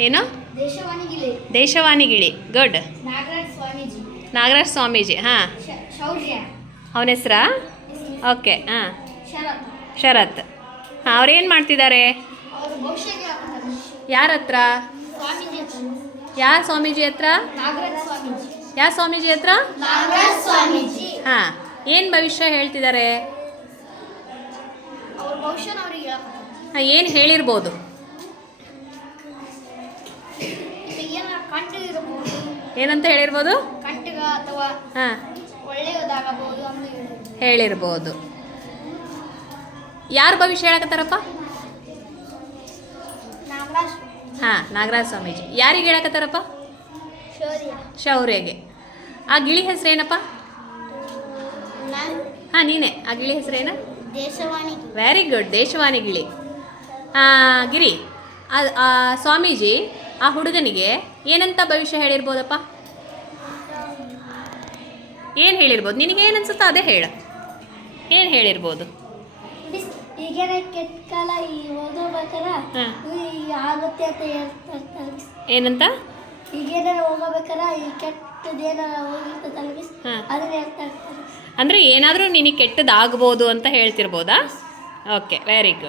ಏನು? ದೇಶವಾಣಿ ಗಿಳಿ ದೇಶವಾಣಿ ಗಿಳಿ ಗುಡ್ ನಾಗರಾಜ್ ಸ್ವಾಮೀಜಿ ಹಾಂ. ಅವನ ಹೆಸ್ರಾ? ಓಕೆ ಹಾಂ. ಶರತ್. ಹಾಂ ಅವ್ರೇನು ಮಾಡ್ತಿದ್ದಾರೆ? ಯಾರ ಹತ್ರ? ಸ್ವಾಮೀಜಿ ಯಾರ ಸ್ವಾಮೀಜಿ ಹತ್ರ? ಯಾರ ಸ್ವಾಮೀಜಿ ಹತ್ರ? ಹಾಂ. ಏನು ಭವಿಷ್ಯ ಹೇಳ್ತಿದ್ದಾರೆ? ಹಾಂ ಏನು ಹೇಳಿರ್ಬೋದು? ಕಂಟು ಇರಬಹುದು ಏನಂತ ಹೇಳಿರ್ಬೋದು? ಕಂಟಗ ಅಥವಾ ಹಾಂ. ಒಳ್ಳೆಯದಾಗಬಹುದು ಅಂತ ಹೇಳಿದ್ರು. ಹೇಳಿರ್ಬೋದು. ಯಾರು ಭವಿಷ್ಯ ಹೇಳಕತ್ತಾರಪ್ಪ? ನಾಗರಾಜ್. ಹಾಂ ನಾಗರಾಜ ಸ್ವಾಮೀಜಿ. ಯಾರಿಗೆ ಹೇಳಕತ್ತಾರಪ್ಪ? ಶೌರ್ಯ. ಶೌರ್ಯಗೆ. ಆ ಗಿಳಿ ಹೆಸರೇನಪ್ಪ ನಾನು. ಹಾಂ ನೀನೇ. ಆ ಗಿಳಿ ಹೆಸರೇನು ದೇಶವಾಣಿ ವೆರಿ ಗುಡ್ ದೇಶವಾಣಿ ಗಿಳಿ. ಗಿರಿ. ಸ್ವಾಮೀಜಿ ಆ ಹುಡುಗನಿಗೆ ಏನಂತ ಭವಿಷ್ಯ ಹೇಳಿರ್ಬೋದಪ್ಪ? ಏನು ಹೇಳಿರ್ಬೋದು? ನಿನಗೆ ಏನು ಅನ್ಸುತ್ತೋ ಅದೇ ಹೇಳ. ಏನು ಹೇಳಿರ್ಬೋದು? ಏನಂತ? ಅಂದರೆ ಏನಾದರೂ ನಿನಗೆ ಕೆಟ್ಟದಾಗ್ಬೋದು ಅಂತ ಹೇಳ್ತಿರ್ಬೋದಾ? Okay very good